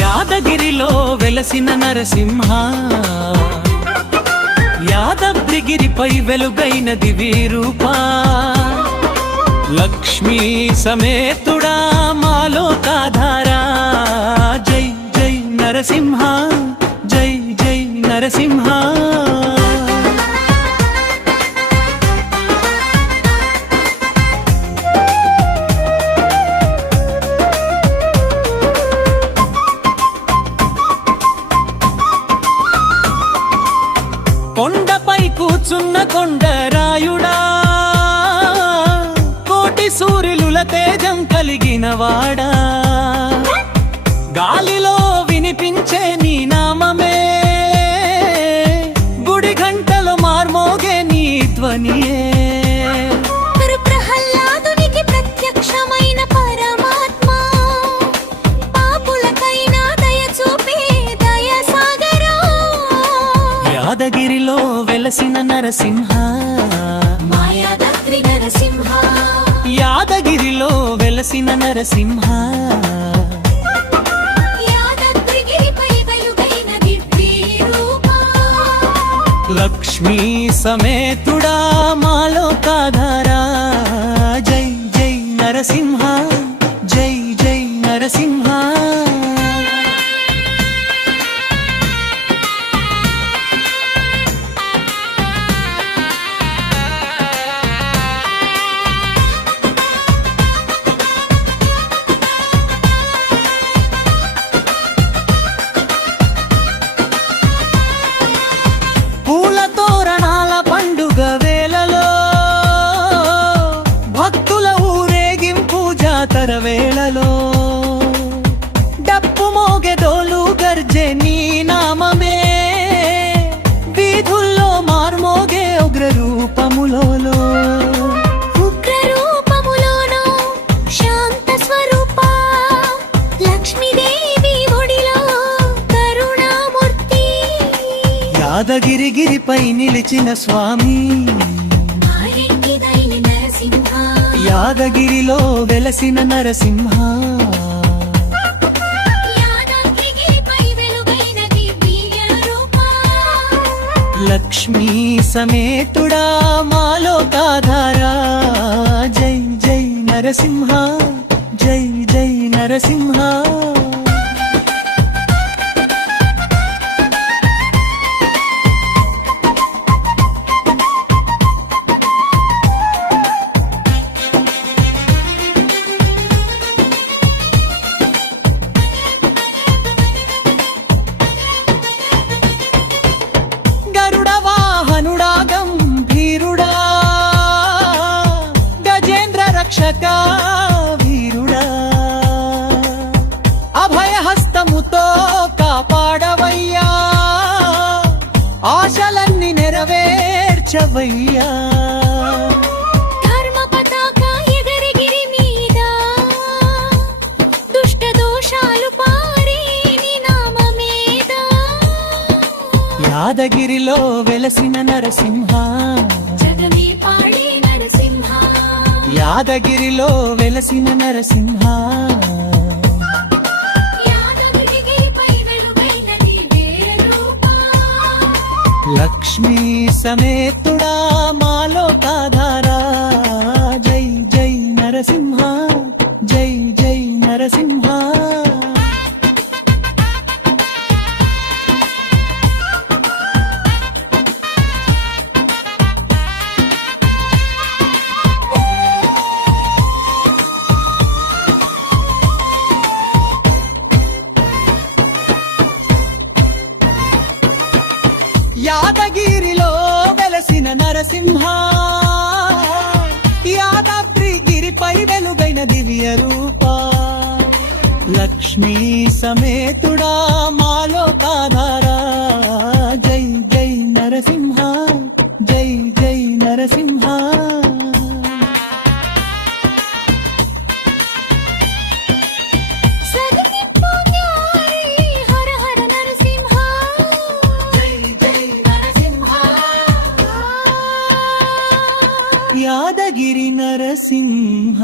యాదగిరిలో వెలసిన నరసింహ, యాదగిరిపై వెలుగైన దివ్యరూపా, లక్ష్మీ సమేతుడా మాలో కాధారా. జై జై నరసింహ, జై జై నరసింహ. కొండపై కూర్చున్న కొండరాయుడా, కోటి సూర్యుల తేజం కలిగిన వాడా, గాలిలో వినిపించే నీ నామమే, గుడి గంటలు మార్మోగే నీ ధ్వనియే. ప్రహ్లాదునికి ప్రత్యక్షమైన పరమాత్మ, పాపులకైనా దయ చూపే దయసాగరా. యాదగిరిలో వెలసిన నరసింహ, మాయాదాత్రి నరసింహ, యాదగిరిలో వెలసిన నరసింహ, యాదగిరిపై వెలుగైన దివ్యరూపా, లక్ష్మీ సమేతుడా మాలో కాధారా. జై జై నరసింహ, జై జై నరసింహ. పూల తోరణాల పండుగ వేళలో, భక్తుల ఊరేగింపు జాతర వేళలో, డప్పు మోగె డోలు గర్జె నీ నామమే, వీధుల్లో మార్మోగే ఉగ్ర రూపములోలో. ఉగ్రరూపములోనూ శాంత స్వరూప, లక్ష్మీదేవి ఒడిలో కరుణామూర్తి. యాదగిరిగిరిపై నిలిచిన స్వామి, మా ఇంటిదైన నరసింహ, యాదగిరిలో వెలసిన నరసింహ, యాదగిరిపై వెలుగైన దివ్యరూపా, లక్ష్మీ సమేతుడా మాలో కాధారా. జై జై నరసింహ, జై జై నరసింహ. గరుడ వాహనుడా గంభీరుడా, గజేంద్ర రక్షక వీరుడా, అభయహస్తముతో కాపాడవయ్యా, ఆశలన్నీ నెరవేర్చవయ్యా. ధర్మ పతాక ఎగరిగిరి మీద, దుష్ట దోషాలు పారే నీ నామమేద. యాదగిరిలో వెలసిన నరసింహ, జగమే పాడే నరసింహ, యాదగిరిలో వెలసిన నరసింహ, యాదగిరిపై వెలుగైన దివ్యరూపా, లక్ష్మీ సమేతుడా మాలో కాధారా. జై జై నరసింహ, జై జై నరసింహ. యాదగిరిలో వెలసిన నరసింహ, యాదగిరిపై వెలుగైన దివ్య రూపా, లక్ష్మీ సమేతుడా మాలో కాధారా. జై జై నరసింహ, జై జై నరసింహ. సరినిప్పు న్యారి హర హర నరసింహ, జై జై నరసింహ. యాదగిరి నరసింహ.